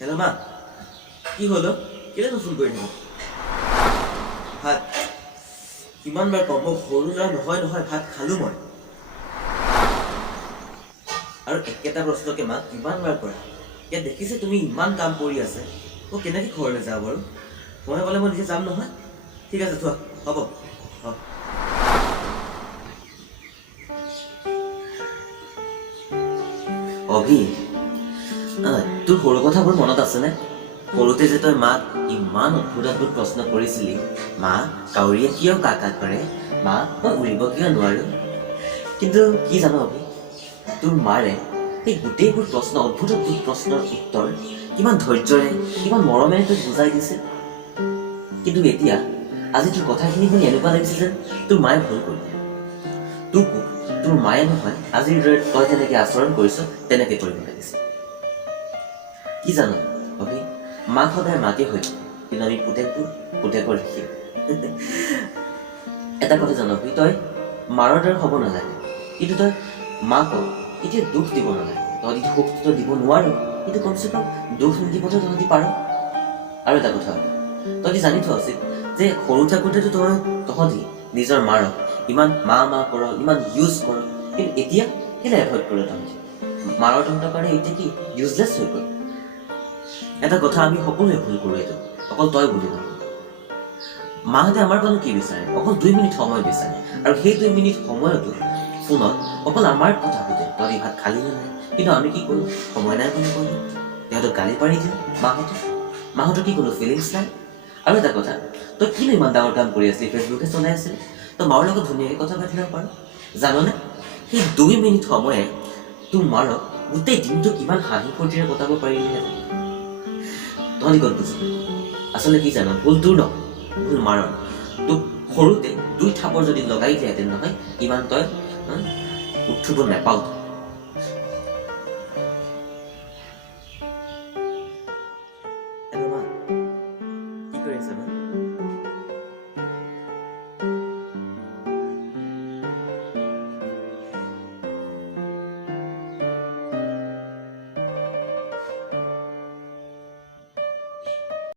Hello' মা, কি হ'ল? কেলে ফোন কৰি থাকোঁ? ভাত কিমান বাৰ ক'ম, সৰু ল'ৰা নহয়, ভাত খালোঁ মই। আৰু একেটা প্ৰশ্নকে মাক কিমান বাৰ কৰা? ইয়াত দেখিছে তুমি ইমান কাম কৰি আছে, মই কেনেকৈ ঘৰলৈ যাওঁ বাৰু? মই ক'লে মই নিজে যাম নহয়। ঠিক আছে থোৱা, হ'ব। অভি, তোৰ সৰু কথাবোৰ মনত আছেনে? সৰুতে যে তই মাক ইমান অদ্ভুত প্ৰশ্ন কৰিছিলি, মা কাউৰীয়ে কিয় কাকা কৰে, মা মই উৰিব কিয় নোৱাৰো? কিন্তু কি জানো অভি, তোৰ মাৰে সেই গোটেইবোৰ অদ্ভুত প্ৰশ্নৰ উত্তৰ কিমান ধৈৰ্যৰে, কিমান মৰমেৰে তোক বুজাই দিছিল। কিন্তু এতিয়া আজি তোৰ কথাখিনি শুনি এনেকুৱা লাগিছে যেন তোৰ মায়ে ভুল কৰিলে। তোৰ মায়ে নহয়, আজিৰ দৰে তই যেনেকে আচৰণ কৰিছ তেনেকে কৰিব লাগিছে। কি জানো অভি, মাক সদায় মাকে হৈ থাকে, কিন্তু আমি পুতেকৰ লিখি। এটা কথা জানো অভি, তই মাৰৰ দৰে হ'ব নালাগে, কিন্তু তই মাকক এতিয়া দুখ দিব নালাগে। তহঁতি সুখটো দিব নোৱাৰ, কিন্তু কমচে কম দুখ নিদিবতো তহঁতি পাৰ। আৰু এটা কথা, তহঁতি জানি থোৱা উচিত যে সৰু থাকোঁতেতো তহঁতি নিজৰ মাৰক ইমান মা কৰ, ইমান ইউজ কৰ, কিন্তু এতিয়া কেলে এভইড কৰে তহঁতি? মাৰৰ তহঁতৰ কাৰণে এতিয়া কি ইউজলেছ হৈ গ'ল? এটা কথা আমি সকলোৱে ভুল কৰোঁ, এইটো অকল তই বুলি নহয়। মাহঁতে আমাৰ কাৰণে কি বিচাৰে? অকল 2 মিনিট সময় বিচাৰে, আৰু সেই 2 মিনিট সময়তো ফোনত অকল আমাৰ কথা সুধে, তই ভাত খালি নে নাই? কিন্তু আমি কি কৰোঁ? সময় নাই বুলি কওঁ, সিহঁতক গালি পাৰি দিওঁ। মাহঁতৰ কি কোনো ফিলিংছ নাই? আৰু এটা কথা, তই কিনো ইমান ডাঙৰ কাম কৰি আছিলি, ফেচবুকে চলাই আছিলি, তই মাৰ লগত ধুনীয়াকৈ কথা পাতি ল'ব পাৰ। জাননে, সেই 2 মিনিট সময়ে তোৰ মাৰক গোটেই দিনটো কিমান হাঁহি ফূৰ্তিৰে কটাব পাৰিলিহেঁতেন। তহঁতি ক'ত বুজিবি? আচলতে কি জানো, ভুল তোৰ নহয়, ভুল মাৰৰ। তোক সৰুতে 2 থাপৰ যদি লগাই দিলেহেঁতেন নহয়, ইমান তই উঠিব নাপাওঁ।